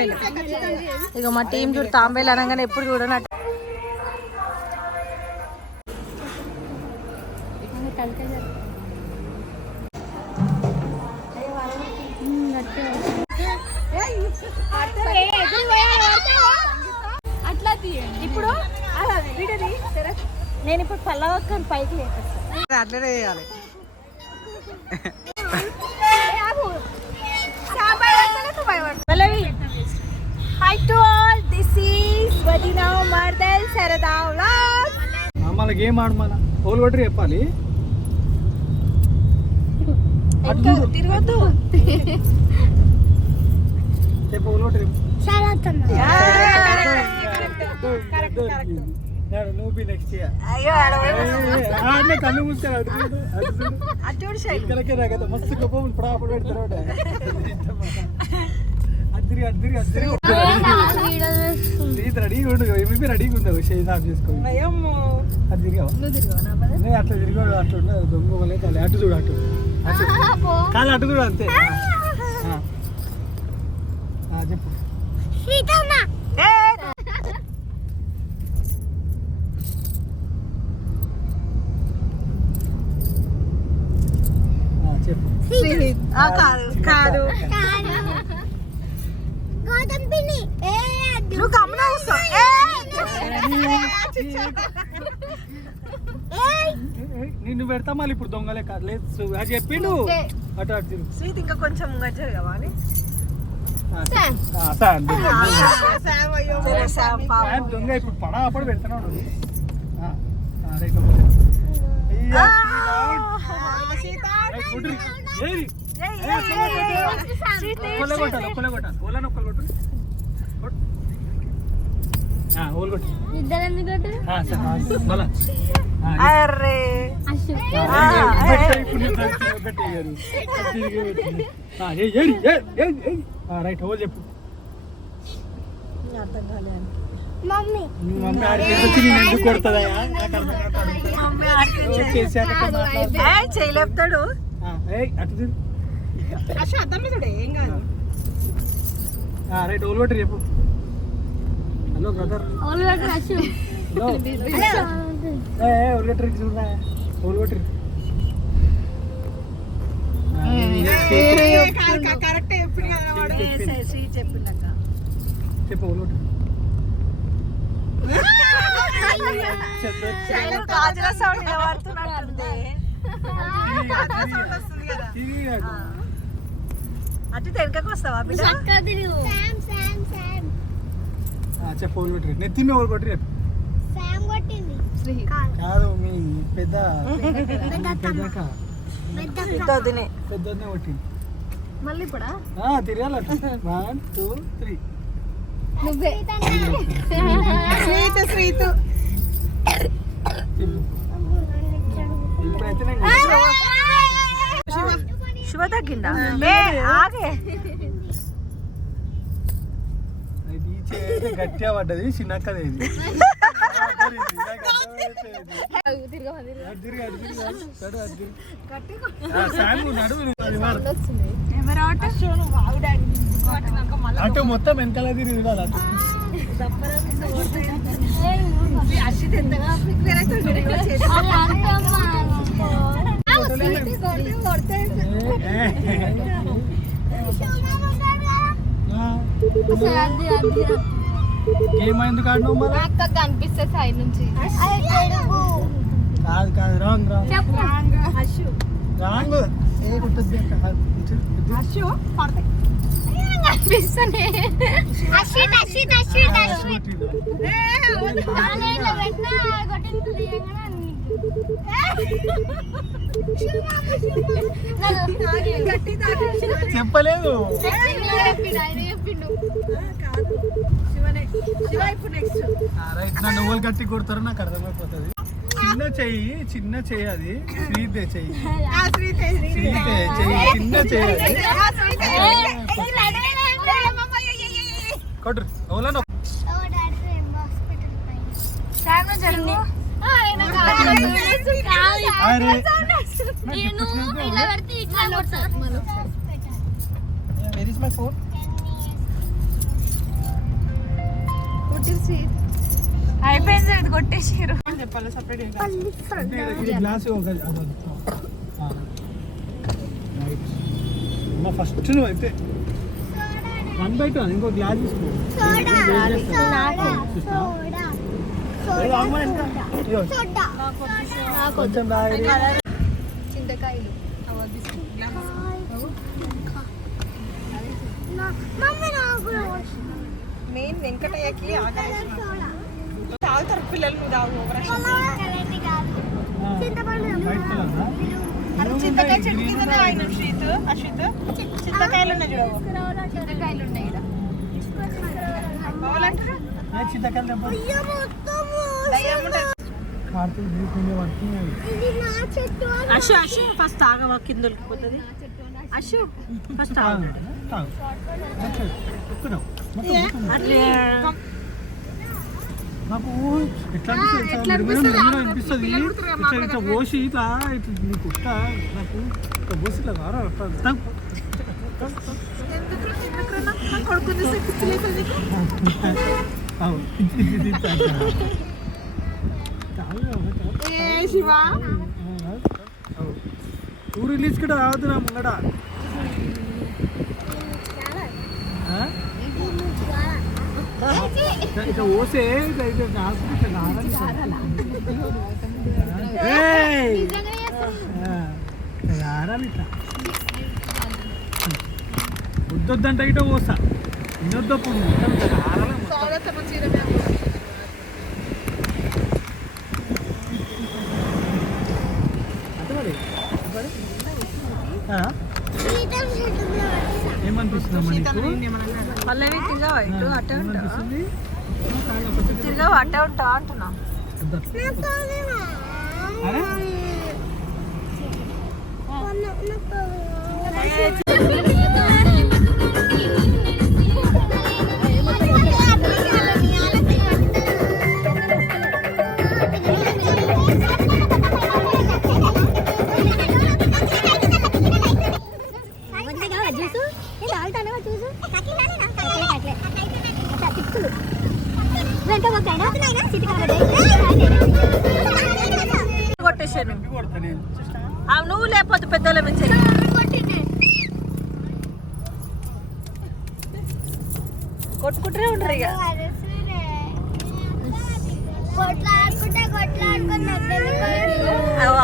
తాంబేలు. ఇక మా టీం చూడు తాంబేలు అనగానే ఎప్పుడు చూడనట్టు. అట్లా ఇప్పుడు నేను ఇప్పుడు పల్లవక్కని పైకి లేపేస్తాను. అట్లనే చేయాలి. Hi to all, this is Vadina Mardal Sarada Vlog. మళ్ళీ గేమ్ ఆడమన్నా ఓల్ కొట్టి చెప్పాలి. తిరగద్దు చెప్పు ఓల్ కొట్టి నువ్వు బి నెక్స్ట్ కళ్ళు మూసుకొని అటుకే రాగ మస్తు గొప్ప ఇప్పుడు పెడతారు రెడీగా ఉండు ఏమి రెడీగా ఉందా షేజ్ ఆఫ్ చేసుకో అది తిరిగావా అట్లా తిరిగా అట్లా దొంగ అటు చూడు అటు కాదు అటు చూడు అంతే చెప్పు చెప్పు కాదు నువ్వు గమనం నిన్ను పెడతా మళ్ళీ ఇప్పుడు దొంగలే కాదు లేదు అది చెప్పిండు అటు అటు స్వీట్ ఇంకా కొంచెం గజ్జరుగా దొంగ ఇప్పుడు పడా అప్పుడు పెడతాను రైట్ ఓ చెప్పు మమ్మీ ఆడికి నేను ఎందుకు కొడుతుందా చేయలేపుతాడు రైట్ ఓల్ కొట్టి చెప్పు హలో బ్రదర్ ఓల్ కొట్టి చూడా ఓల్ కొట్టి చెప్పు ఓల్ కొట్టి అటు వెనకకు వస్తావా చెప్పు ఓల్ కొట్టి నెత్తి మీద ఓల్ కొట్టి రేపు కాదు మీ పెద్ద పెద్దనే కొట్టింది మళ్ళీ కూడా తిరగాల 1 2 3 నువ్వే శ్రీతు శుభ తగ్గిందా ఆగే గట్టిగా పడ్డది చిన్నక్కది అటు మొత్తం వెనకాల తిరిగి ఏమైంది కాదు అక్క కనిపిస్తే సైడ్ నుంచి కాదు కాదు రాంగ్ రాంగ్ రాంగ్ కనిపిస్తానే చెప్పలేదు నన్ను ఓళ్ళు గట్టి కొడతారో నాకు అర్థమైపోతుంది చిన్న చెయ్యి అది శ్రీతే చెయ్యి శ్రీతే చెయ్యి చిన్న చెయ్యి కొట్టు ఓలను Where is my phone? అయిపోయింది అది కొట్టేసారు. చెప్పాలి సపరేట్ గ్లాస్ ఫస్ట్ నువ్వు అయితే 1/2 ఇంకో గ్లాస్ తీసుకో. కొంచెం చింతకాయలు మెయిన్ వెంకటయ్యకి తాగుతారు పిల్లలు. నువ్వు తాగు చింతకాయ చెట్టు కిందనే ఆయన అశ్విత్ చింతకాయలు ఉన్నాయి చూడవు. చింతకాయలు ఉన్నాయి అశు ఫస్ట్ ఆగవా కింద దొరికిపోతుంది. అశు ఫస్ట్ నాకు ఎట్లా అనిపిస్తుంది ఇట్లా పోసి ఇట్లా నీకు నాకు ఇట్లా పోసి ఇట్లా కారా ఊరు రిలీజ్ కూడా రావద్దురా ముంగడ. ఇట్లా పోసే ఇట్లా ఇట్లా వద్దొద్దంటే ఇటో పోస్తా వినొద్దప్పుడు ఏమనిపిస్తుందమ్మా నీకు? పల్లవి తిరిగా ఇటు అట్టే ఉంటుంది. తిరిగా అట్టే ఉంటా అంటున్నా. కొట్టేసాను నువ్వు లేకపోతే పెద్దల నుంచి కొట్టుకుంటూనే ఉంటారు ఇక.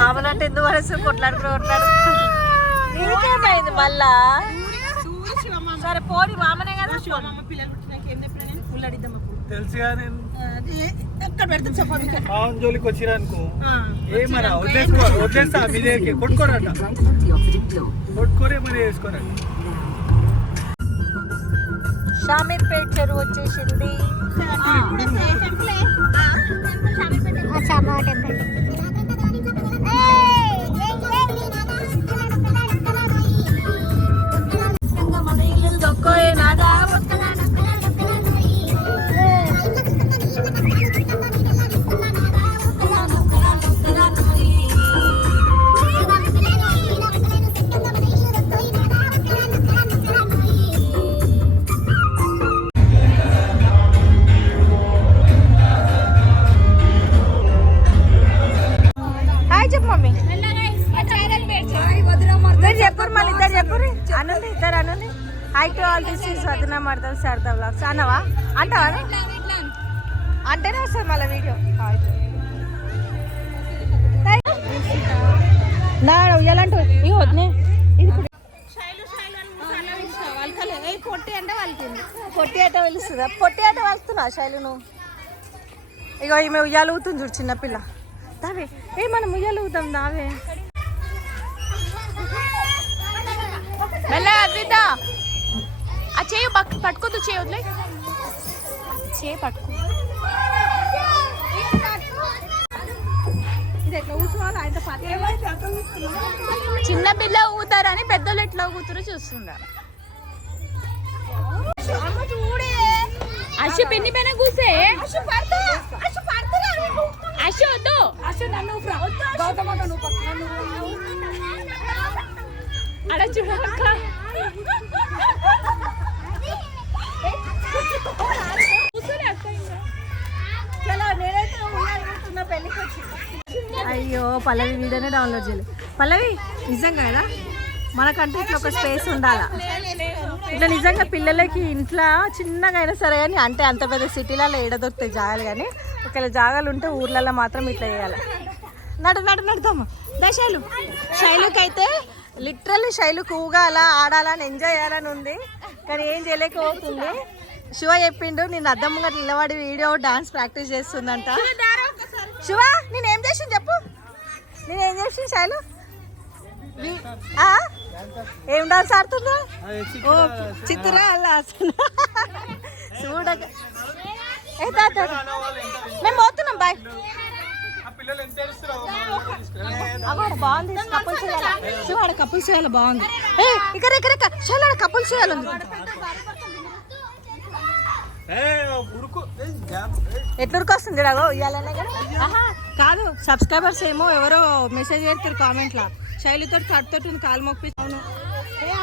ఆమెనంటే ఎందుకు వరకు కొట్లాడుకుపోయింది మళ్ళా. సరే పోని మామనే కదా తెలుసు పావన్ జోలికి వచ్చిరనుకో ఏమరా వదిలేస్తా మీ దగ్గరికి కొట్టుకోరట కొట్టుకోరే మరి వేసుకోరండి. షామీర్పేట్ చెరువు వచ్చేసింది. Hi to all, this is Vadina Mardal Sarda Vlogs. Anava? Antava? Antene vastadi mala video. Na uyalantu ee hodne idi పొట్టి అంటే వాళ్ళకింది. పొట్టి అంటే వెలుస్తుందా? పొట్టి అంటే వెళ్తున్నా శైలు నువ్వు. ఇగో ఈమె ఉయ్యాలు ఊతుంది చూడు చిన్నపిల్ల. దావే ఏ మనం ఉయ్యాలు ఊతాం దావే. మెల్లగా అద్విత ఆ చేయి పట్టుకోదు, చేయి వదిలే, చేయి పట్టుకో. ఇది ఎట్లా ఊసుకోవాలి ఆయన చిన్న పిల్ల ఊతారని పెద్దలు ఎట్లా ఊతారో చూస్తున్నారు. అశు పెన్ని పైన కూసే అశు వద్దు అడ చూడక్క కూర్చోలే అక్క ఇంకా పల్లవి వీడియోనే డౌన్లోడ్ చేయలేదు. పల్లవి నిజంగా కదా మనకంటే ఇట్లా ఒక స్పేస్ ఉండాలా. ఇట్లా నిజంగా పిల్లలకి ఇంట్లో చిన్నగా అయినా సరే కానీ, అంటే అంత పెద్ద సిటీలలో ఏడ దొరుకుతాయి జాగాలు, కానీ ఒకవేళ జాగాలు ఉంటే ఊర్లలో మాత్రం ఇట్లా చేయాలి. నడుదాము శైలుకి అయితే లిటరల్లీ శైలుకు ఊగాల ఆడాలని ఎంజాయ్ చేయాలని ఉంది, కానీ ఏం చేయలేకపోతుంది. శివ చెప్పిండు నేను అద్దం ముంగట నిలబడి వీడియో డాన్స్ ప్రాక్టీస్ చేస్తుందంట. శివ నేనేం చేసింది చెప్పు, నేనేం చేసింది శైలు? ఏం డాన్స్ ఆడుతుందా? ఓ చిత్ర అలా చూడక మేము పోతున్నాం బాయ్. బాగుంది కపుల్స్ చేయాలి, శివాడ కపుల్స్ చేయాలి బాగుంది. ఇక్కడ శైలాడ కపుల్స్ చేయాలి. ఎట్లూరికి వస్తుంది ఇవ్వాలనే కదా కాదు. సబ్స్క్రైబర్స్ ఏమో ఎవరో మెసేజ్ చేస్తారు కామెంట్లో, శైలితో కట్టుతోటి కాలు మొప్పించాను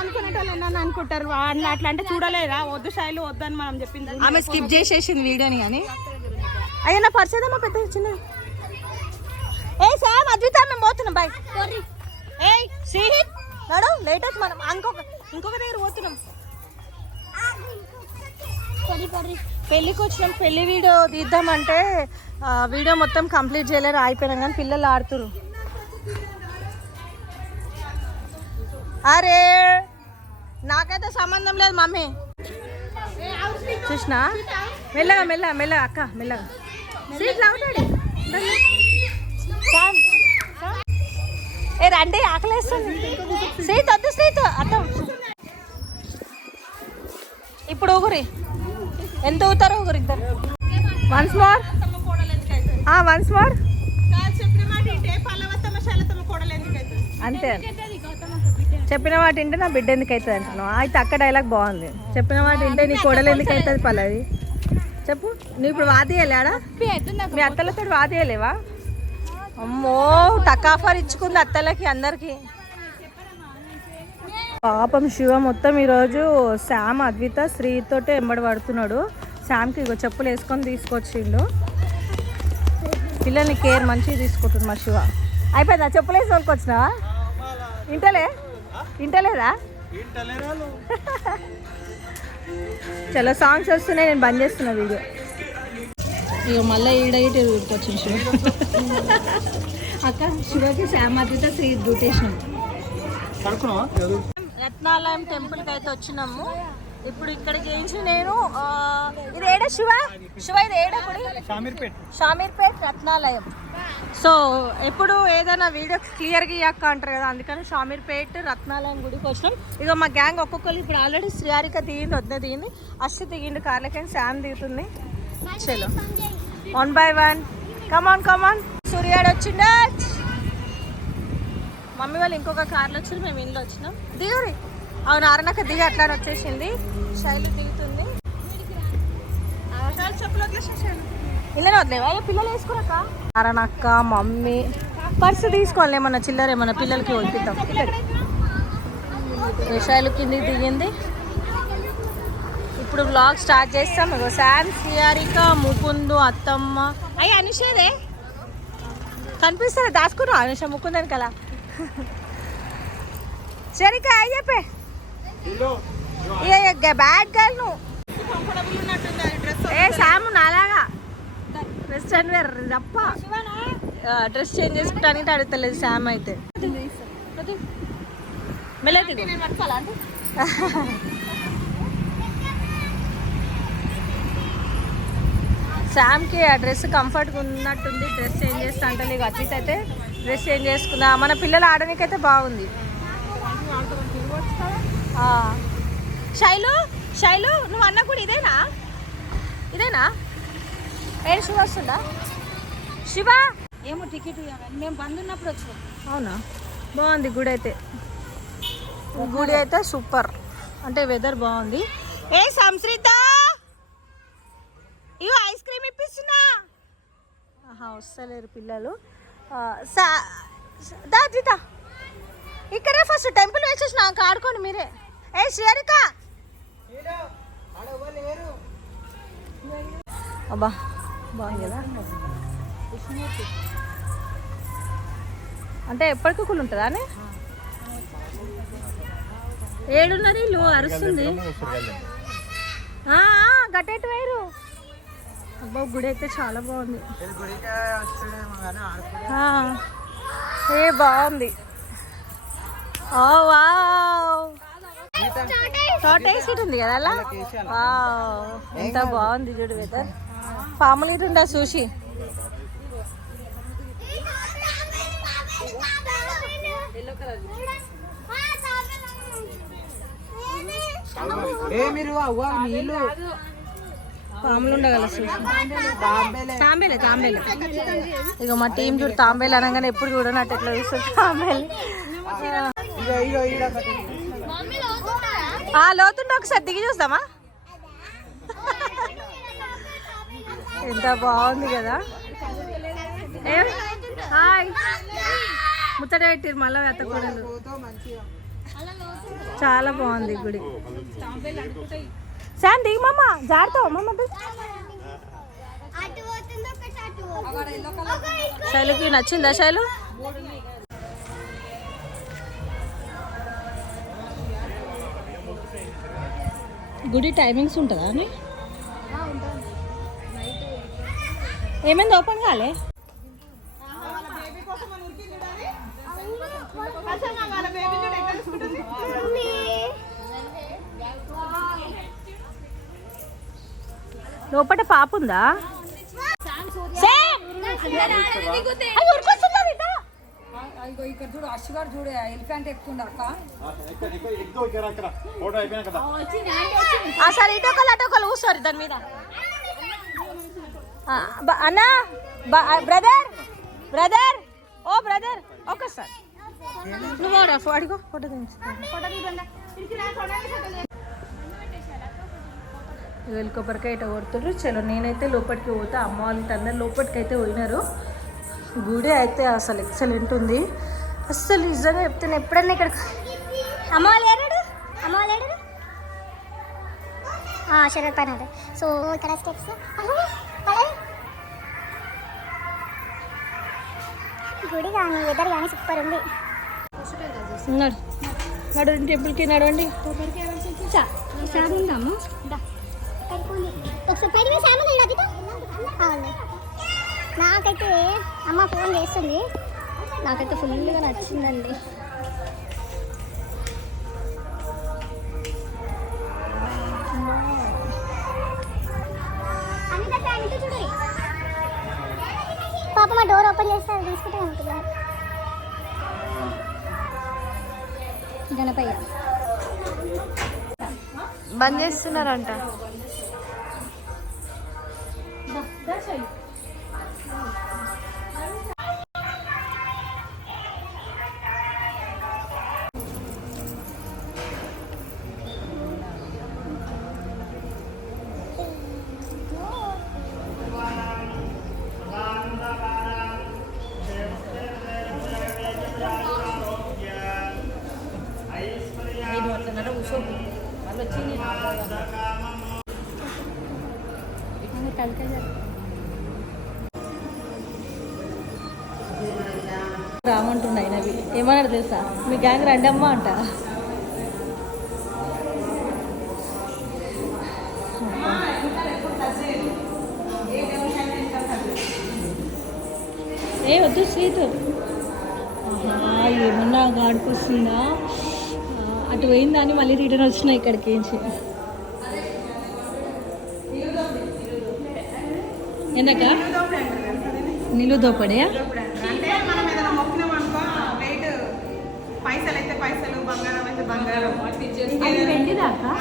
అనుకునేటోళ్ళు నన్ను అనుకుంటారు. అట్లా అంటే చూడలేదా, వద్దు శైలు వద్దు అని మనం చెప్పింది. ఆమె స్కిప్ చేసేసింది వీడియోని. కానీ అయ్యా నా పరిచయమా పెద్ద చిన్న. ఏ సార్ అద్విత మేము పోతున్నాం బాయ్. ఏ శ్రీహిత్ నడు లేట్ అవుతుంది, మనం ఇంకొక దగ్గర పోతున్నాం. పెళ్ళికి వచ్చినాం, పెళ్లి వీడియో తీద్దామంటే వీడియో మొత్తం కంప్లీట్ చేయలేరు, అయిపోయినాం. కానీ పిల్లలు ఆడుతురు. అరే నాకైతే సంబంధం లేదు మమ్మీ. చూసినా మెల్లగా అక్క మెల్లగా. ఏ రండి ఆకలేస్తుంది. శ్రీత్ వద్దు శ్రీత్ అర్థం. ఇప్పుడు ఊగురి ఎంత ఊగుతారు ఊగురు ఇద్దరు. Once more. అంతే చెప్పిన మాట వింటే నా బిడ్డ ఎందుకు అవుతుంది అంటున్నావు. అయితే అక్క డైలాగ్ బాగుంది. చెప్పిన మాట వింటే నీ కోడలు ఎందుకు అవుతుంది పల్లవి చెప్పు. నువ్వు ఇప్పుడు వాదియలేడా? మీ అత్తలతో వాదియలేవా? అమ్మో టకాఫర్ ఇచ్చుకుంది అత్తలకి అందరికి. పాపం శివ మొత్తం ఈరోజు శామ్ అద్విత శ్రీతోటే ఎంబడి పడుతున్నాడు. శామ్కి ఇగో చెప్పులు వేసుకొని తీసుకొచ్చిండు. పిల్లల్ని కేర్ మంచిగా తీసుకుంటుంది మా శివ. అయిపోయిందా చెప్పులు వేసి తోలుకొచ్చినావా? ఇంటలేదా? చాలా సాంగ్స్ వస్తున్నాయి, నేను బంద్ చేస్తున్నా వీడియో. ఇక మళ్ళీ ఈడైతే ఊరుకొచ్చింది శివ. అక్క శివకి శామ్ అద్విత శ్రీ డ్యూటేషన్. రత్నాలయం టెంపుల్కి అయితే వచ్చినాము. ఇప్పుడు ఇక్కడికి ఏంచి నేను ఇది ఏడా శివ ఇది ఏడా గుడి? షామీర్పేట్ రత్నాలయం. సో ఎప్పుడు ఏదైనా వీడియో క్లియర్గా ఇయ్యక్క అంటారు కదా, అందుకని షామీర్పేట్ రత్నాలయం గుడికి వచ్చినాం. ఇక మా గ్యాంగ్ ఒక్కొక్కరు ఇప్పుడు ఆల్రెడీ శ్రీహారిక దిగింది, వద్ద దిగింది, అశ్వ దిగింది కార్లకని, శామ్ దిగుతుంది. చలో 1 by 1 కమాన్. సూర్యాడు వచ్చిండ. మమ్మీ వాళ్ళు ఇంకొక కార్లో వచ్చి మేము ఇంట్లో వచ్చినాం. దిగురి. అవును అరణక దిగి అట్లా వచ్చేసింది. శైలు దిగుతుంది. ఇళ్ళనే వదిలేవా పిల్లలు వేసుకోరాక? అరణక్క మమ్మీ పర్సు తీసుకోవాలి, ఏమన్నా చిల్లర ఏమన్నా పిల్లలకి వదిలిద్దాం. శైలు కిందికి దిగింది. ఇప్పుడు వ్లాగ్ స్టార్ట్ చేస్తాం. ఇగో శామ్ శ్రీహారిక ముకుందు అత్తమ్మ. అయ్యి అనుషేదే కనిపిస్తారా? దాచుకున్నావు అనుష ముకుందని కదా. సరిక అయ్యి చెప్పే బ్యాడ్ గర్ల్ నువ్వు. ఏ శామ్ నాలాగా వెస్టర్న్ వేర్ తప్ప డ్రెస్ చేంజ్ చేసుకుంటానికి అడుగుతలేదు శామ్ అయితే. మెల్లది శామ్కి ఆ డ్రెస్ కంఫర్ట్గా ఉన్నట్టుంది, డ్రెస్ చేంజ్ చేస్తా అంటే. నీకు అద్విత అయితే డ్రెస్ చేంజ్ చేసుకుందా. మన పిల్లలు ఆడడానికైతే బాగుంది. శైలు నువ్వు అన్న కూడా ఇదేనా ఏడు శివ వస్తుందా? శివ ఏమో టికెట్ మేము బంద్ ఉన్నప్పుడు వచ్చాం. అవునా? బాగుంది గుడి అయితే సూపర్. అంటే వెదర్ బాగుంది. ఏ సంశ్రిత ఇవి ఐస్ క్రీమ్ ఇప్పిస్తున్నా. వస్తలేరు పిల్లలు. దాదిత ఇక్కడే ఫస్ట్ టెంపుల్ వేసేసి నాకు ఆడుకోండి మీరే. ఏ శ్రీహారిక అబ్బా బాగుంది కదా. అంటే ఎప్పటికీ కూల్ ఉంటుందా అని ఏడున్నది ఇల్లు అరుస్తుంది గట్టెట్టు వేరు అబ్బా గుడి అయితే చాలా బాగుంది ఏ బాగుంది ఓ వావ్ చోట సీట్ ఉంది కదా అలా వావ్ ఎంత బాగుంది చూడు వెదర్ పాములు ఇటు ఉందా చూసి పాములు ఉండగల తాంబేలే తాంబేలే ఇక మా టీం చూడు తాంబేలు అనగానే ఎప్పుడు చూడనట్టు ఎట్లా చూస్తుంది తాంబేలు లోతుండే ఒకసారి దిగి చూస్తామా ఎంత బాగుంది కదా హాయ్ ముచ్చట పెట్టిరు మళ్ళీ వెతకూడదు చాలా బాగుంది గుడి శాన్ దిగి మామ జారుతావా మామ శైలుకి నచ్చిందా శైలు గుడి టైమింగ్స్ ఉంటుందా అని ఏమైంది ఓపెన్ కాలే లోపల పాప ఉందా ఇక్కడ చూడు అశ్వగారు చూడు ఎలిఫెంట్ ఎక్కుతుండ అక్క సరే ఇటోకలు అటోకలు కూర్చోరు దాని మీద అన్నా బ్రదర్ బ్రదర్ ఓ బ్రదర్ ఓకే సార్ నువ్వు అడుగు ఫోటో కొబ్బరికాయ ఇట కొడుతుర్రు చలో నేనైతే లోపలికి పోతా అమ్మ వాళ్ళకి అందరు లోపలికి అయితే పోయినారు గుడి అయితే అసలు ఎక్సలెంట్ ఉంది అస్సలు నిజంగా చెప్తాను ఎప్పుడన్నా ఇక్కడ అమ్మ వాళ్ళు ఏరాడు అమ్మ వాళ్ళు ఏరాడు శరత్ పైన సో ఇక్కడ స్టెప్స్ గుడి కానీ వెదర్ కానీ సూపర్ ఉంది నడు టెంపుల్కి నడవండి ఉందాము ఒకసారి పైన సామాన్ నాకైతే అమ్మ ఫోన్ చేస్తుంది నాకైతే ఫుల్గా నచ్చిందండి పాప మా డోర్ ఓపెన్ చేస్తే అది తీసుకుంటే అనుకున్నాను గణపయ్య బంద్ చేస్తున్నారంట రామంటుండ అయినవి ఏమన్నారు తెలుసా మీ గ్యాంగ్ రండి అమ్మ అంట ఏ వద్దు శ్రీతు ఏమన్నా గాడికి వస్తుందా అటు పోయిందని మళ్ళీ రిటర్న్ వచ్చినా ఇక్కడికి ఏంచి ఎందుక నిలువు దోపడయా పైసలు అయితే పైసలు బంగారం అయితే బంగారం వెండిదాకా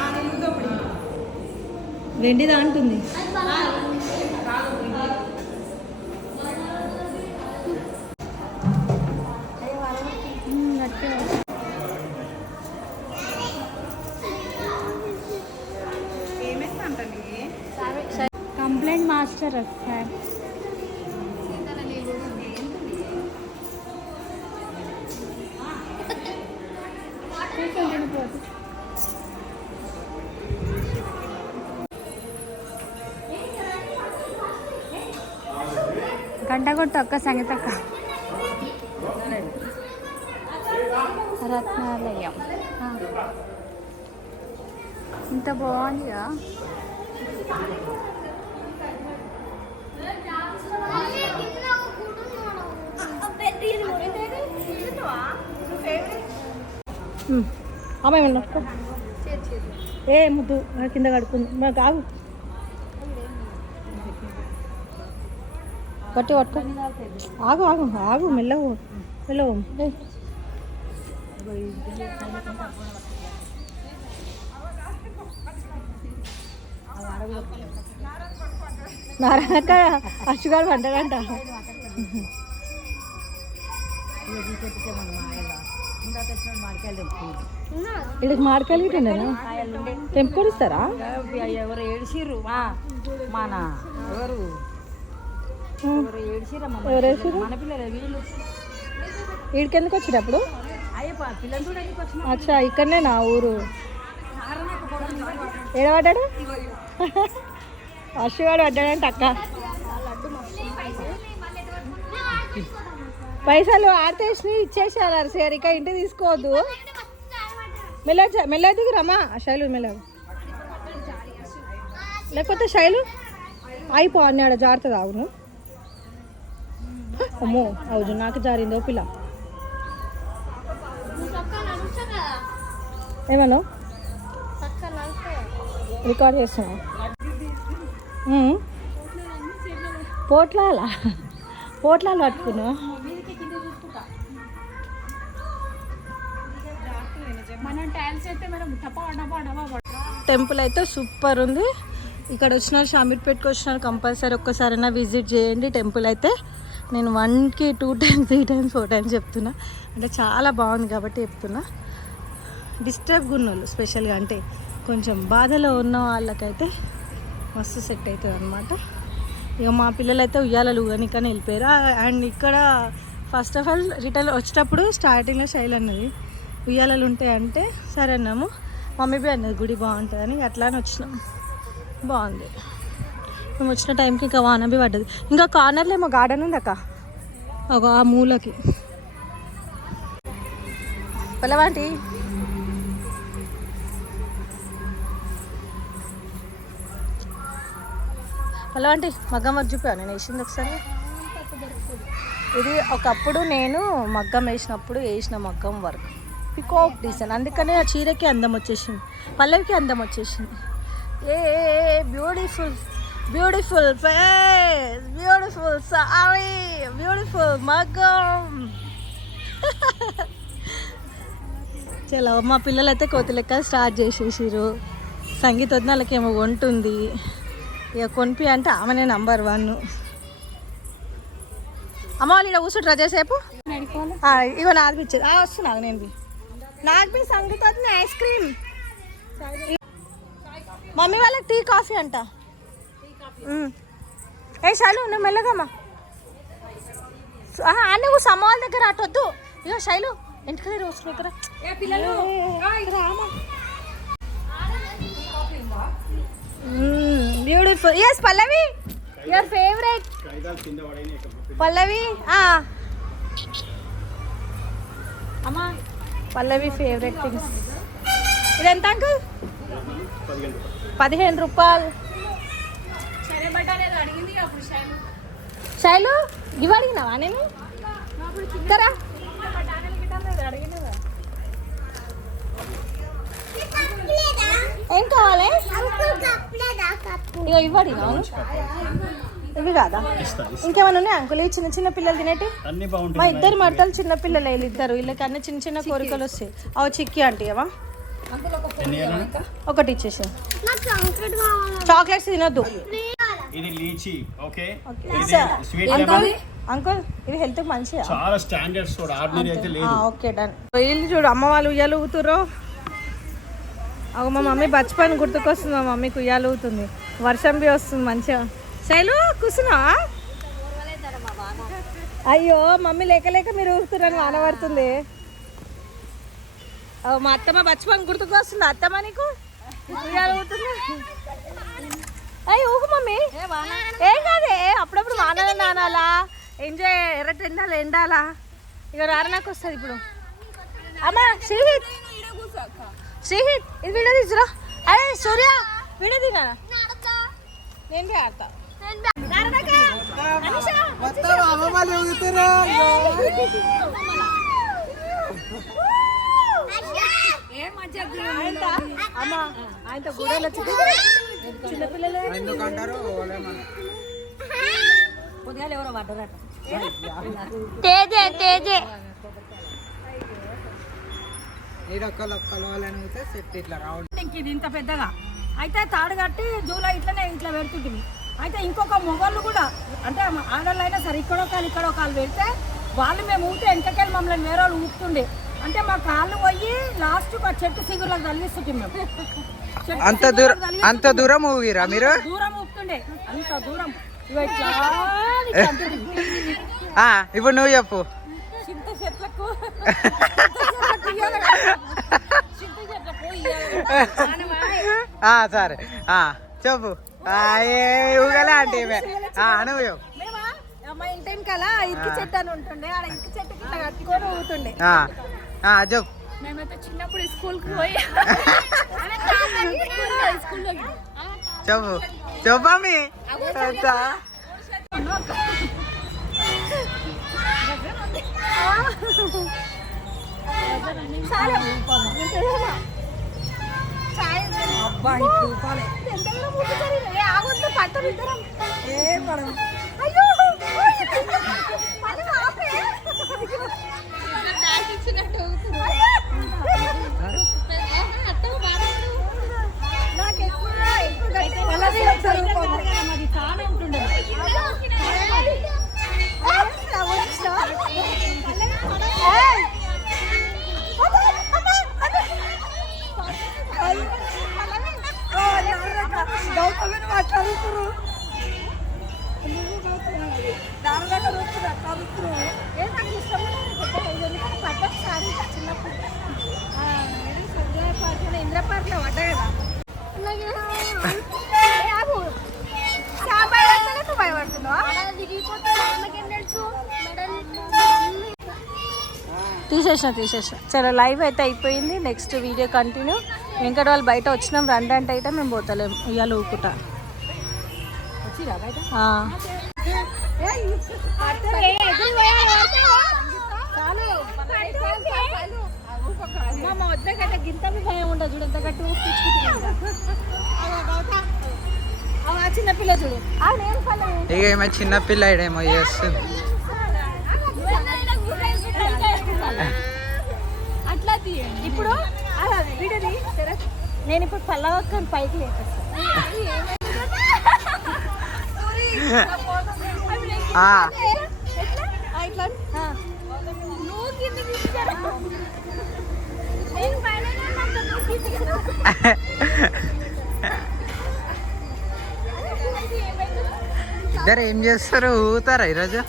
వెండిదా అంటుంది కంప్లైంట్ మాస్టర్ సార్ గంట కొట్టు అక్క సంగీత అక్క రత్నాలయం ఇంత బాగుందిగా. అమ్మాయి ఏ ముద్దు కింద కడుకుంది మాకు ఆగు గట్టి పట్టుకో ఆగు ఆగు ఆగు మెల్లవు మెల్లవు నారాయణక్క అచ్చుగాడు పడ్డాడంట. వీళ్ళకి మామిడికాయలు తిండేనా తెంపుకొని ఇస్తారా? ఎవరు ఏడిసిర్రు మన ఎవరు ఏడిసిర్రు మన పిల్లలు వీళ్ళు వీడికి ఎందుకు వచ్చిరు అప్పుడు? అయ్యప్ప పిల్లలు కూడా ఎందుకు వచ్చిన అచ్చా ఇక్కడనే నా ఊరు. ఏడబడ్డాడు అశుగాడు పడ్డాడంట అక్క. పైసలు ఆర్తేసి ఇచ్చేసారు సార్, ఇక ఇంటికి తీసుకోవద్దు. మెల్ల దిగురమ్మా శైలు మెల్ల, లేకపోతే శైలు అయిపో అన్నాడు జారుతుంది. అవును అమ్మో అవును నాకు జారిందో పిల్ల. ఏమన్నా రికార్డ్ చేస్తున్నా పోట్లాలా పట్టుకున్నా. టెంపుల్ అయితే సూపర్ ఉంది. ఇక్కడ వచ్చినారు షామీర్పేటకి వచ్చినారు కంపల్సరీ ఒక్కసారైనా విజిట్ చేయండి. టెంపుల్ అయితే నేను 1కి 2 times 3 times 4 times చెప్తున్నా, అంటే చాలా బాగుంది కాబట్టి చెప్తున్నా. డిస్టర్బ్గా ఉన్న వాళ్ళు స్పెషల్గా అంటే కొంచెం బాధలో ఉన్న వాళ్ళకైతే మస్తు సెట్ అవుతుంది అనమాట. ఇక మా పిల్లలు అయితే ఉయ్యాలలు కానీ వెళ్ళిపోయారు. అండ్ ఇక్కడ ఫస్ట్ ఆఫ్ ఆల్ రిటర్న్ వచ్చేటప్పుడు స్టార్టింగ్లో శైలి అన్నది ఉయ్యాలలు ఉంటాయంటే సరే అన్నాము. మమ్మీ బి అన్నది గుడి బాగుంటుందని అట్లానే వచ్చినాం. బాగుంది. మేము వచ్చిన టైంకి ఇంకా వాన బి పడ్డది. ఇంకా కార్నర్లో ఏమో గార్డెన్ ఉంది అక్క, ఒక ఆ మూలకి. పిల్లవాంటి పిల్లవాంటి మగ్గం వర్క్ చూపాను నేను వేసింది ఒకసారి. ఇది ఒకప్పుడు నేను మగ్గం వేసిన మగ్గం వర్క్ పికాక్ డిజైన్, అందుకనే ఆ చీరకి అందం వచ్చేసింది, పల్లవికి అందం వచ్చేసింది. A beautiful beautiful face, beautiful sorry, beautiful మగ్గం. చలో మా పిల్లలు అయితే కోతి లెక్క స్టార్ట్ చేసేసారు. సంగీత వదినలకి ఏమో ఉంటుంది, ఇక కొనిపి అంటే ఆమెనే నంబర్ 1. అమ్మ వాళ్ళు ఇక్కడ కూర్చుంటారా చేసేపు? ఇగో నాది పిచ్చేది వస్తున్నాను నేను. నాకు మీ సంగీత వదిన ఐస్ క్రీమ్, మమ్మీ వాళ్ళకి టీ కాఫీ అంట. ఏ శైలు నువ్వు మెల్లగమ్మా అన్నీ సమ్మ వాళ్ళ దగ్గర అటొద్దు. ఇగో శైలు ఇంటికి రోజు దగ్గర beautiful. Yes Pallavi your favourite Pallavi. అమ్మా పల్లవి ఫేవరెట్ థింగ్స్. ఇది ఎంత అంకుల్? 15 రూపాయలు. శైలు ఇవి అడిగినావా నేను? కదా ఏం కావాలి? ఇక ఇవి అడిగినావు, ఇవి కాదా? ఇంకేమైనా ఉన్నాయి అంకుల్? ఈ చిన్న చిన్న పిల్లలు తినేటి మా ఇద్దరు మడతలు చిన్న పిల్లలు వీళ్ళిద్దరు, వీళ్ళకి అన్నీ చిన్న చిన్న కోరికలు వస్తాయి. అవి చిక్కి అంటే అవా ఒకటి ఇచ్చేసి. చాక్లెట్స్ తినొద్దు అంకుల్, ఇవి హెల్త్ మంచిగా చాలా స్టాండర్డ్స్ కూడా ఆర్డినరీ అయితే లేదు. Okay done. వీళ్ళు చూడు అమ్మ వాళ్ళు ఉయ్యాలు ఊగుతుర్రు. అవు మా మమ్మీ బచ్చిపోయిన గుర్తుకొస్తుంది, మా మమ్మీకి ఉయ్యాలు ఊగుతుంది. వర్షం బి వస్తుంది మంచిగా. శైలు కూర్చున్నా? అయ్యో మమ్మీ లేక లేక మీరు ఊగుతున్నారని వాన పడుతుంది. మా అత్తమ్మ బచ్చిపోయిన గుర్తుకు వస్తుంది. అత్తమ్మ నీకు ఉయ్యాలు ఊగుతుంది. అయ్యి ఊగు మమ్మీ, ఏం కాదే, అప్పుడప్పుడు వానలు నానాలా, ఎంజాయ్ ఎర్రటి ఎండాలా. ఇక రారనాకు వస్తుంది ఇప్పుడు. అమ్మా శ్రీహిత్ శ్రీహిత్ ఇది వీడియో తీసురా. అరే సూర్య వీడియో తీనా నేను బి ఆడతా. అమ్మా ఆయనతో గొడవలు వచ్చింది చిన్నపిల్లలు పొద్దుగాల ఎవరో పడ్డరట. తేజే తేజే ఇది ఇంత పెద్దగా అయితే తాడు కట్టి జూలై ఇట్లనే ఇట్లా పెడుతుంటుంది. అయితే ఇంకొక మొగళ్ళు కూడా అంటే ఆడళ్ళు అయినా సరే ఇక్కడో కాలు పెడితే వాళ్ళు మేము ఊపితే వెనకకెళ్ళి మమ్మల్ని వేరే వాళ్ళు ఊపుతుండే. అంటే మా కాళ్ళు పోయి లాస్ట్ ఒక చెట్టు సిగురులకు తలిగిస్తుంటే మేము అంత దూరం ఊగిరా మీరు? దూరం ఊపుతుండే అంత దూరం. ఇప్పుడు నువ్వు చెప్పు. చింత చెట్లకు సరే చెప్పు. ఊగలే అంటే నువ్వు చెప్పు. మా ఇంటి వెనకాల ఇరికి చెట్టు అని ఉంటుండే. ఆడ ఇరికి చెట్టుకి ఇట్లా కట్టుకొని ఊగుతుండే. చెప్పు. మేమైతే చిన్నప్పుడు స్కూల్కి పోయి చెప్పు చెప్పమ్మి. ఇంద్రపార్క్ లో పడ్డా కదా తీసేసిన సరే లైవ్ అయితే అయిపోయింది. Next video continue. వెంకట వాళ్ళు బయట వచ్చినాం రండి అంటే అయితే మేము పోతలేము. ఇవాళ ఊకుటా గింత భయం ఉండదు చూడు. ఎంత గట్టి చిన్నపిల్ల చూడు. ఇక ఏమో చిన్నపిల్ల ఏమో చేస్తుంది. అట్లా ఇప్పుడు నేను ఇప్పుడు పల్లవక్కని పైకి లేపేస్తాను. ఇద్దరు ఏం చేస్తారు? ఊతారా ఈరోజు?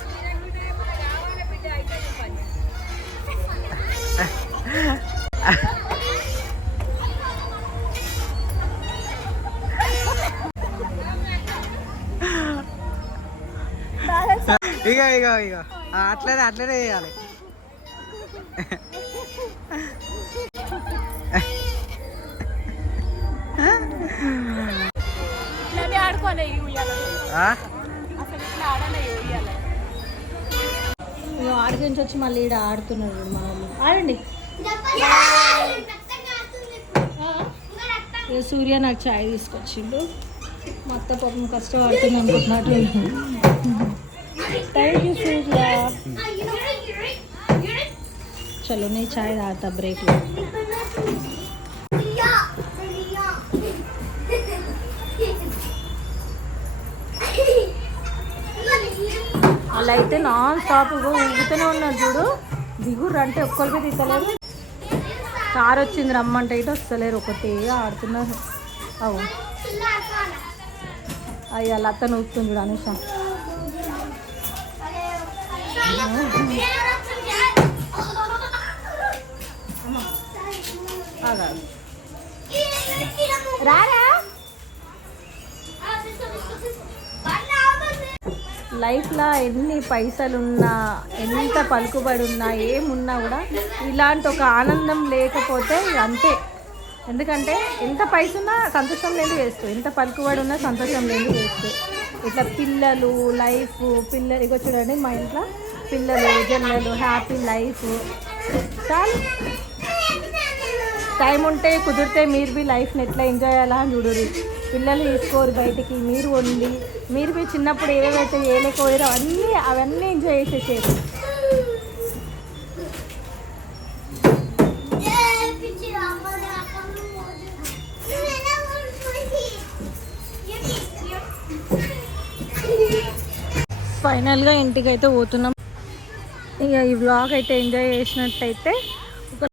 ఇక అట్లనే చేయాలి. ఆడికి నుంచి వచ్చి మళ్ళీ ఈడ ఆడుతున్నారు మా వాళ్ళు. ఆడండి. సూర్య నాకు చాయ్ తీసుకొచ్చిండు. మా అత్త పాపం కష్టపడుతుంది అనుకుంటున్నట్టు. థ్యాంక్ యూ సూర్య. చలో నేను చాయ్ తాగుతా బ్రేక్లో. అలా అయితే నాన్ స్టాప్గా ఊగుతూనే ఉన్నాడు చూడు. దిగురు అంటే ఒక్కరికి తీసలేరు. కారు వచ్చింది రమ్మంటే ఇటు వస్తలేరు. ఒకటి ఆడుతున్నారు. అవు అయ్యా అత్తను ఊపుతుంది చూడు అనుష. రారా లైఫ్లో ఎన్ని పైసలున్నా ఎంత పలుకుబడి ఉన్నా ఏమున్నా కూడా ఇలాంటి ఒక ఆనందం లేకపోతే అంతే. ఎందుకంటే ఎంత పైస ఉన్నా సంతోషం లేని వేస్ట్, ఎంత పలుకుబడి ఉన్నా సంతోషం లేని వేస్ట్. ఇట్లా పిల్లలు లైఫ్ పిల్లలు ఇగో చూడండి మా ఇంట్లో పిల్లలు జల్లలు హ్యాపీ లైఫ్ చాలు. టైం ఉంటే కుదిరితే మీరు బి లైఫ్ని ఎట్లా ఎంజాయ్ చేయాలా అని చూడరు. పిల్లలు తీసుకోరు బయటికి, మీరు వండి మీరు మీ చిన్నప్పుడు ఏవేవైతే ఏలేకపోయారో అవన్నీ ఎంజాయ్ చేసేసారు. ఫైనల్గా ఇంటికి అయితే పోతున్నాం. ఇక ఈ వ్లాగ్ అయితే ఎంజాయ్ చేసినట్టయితే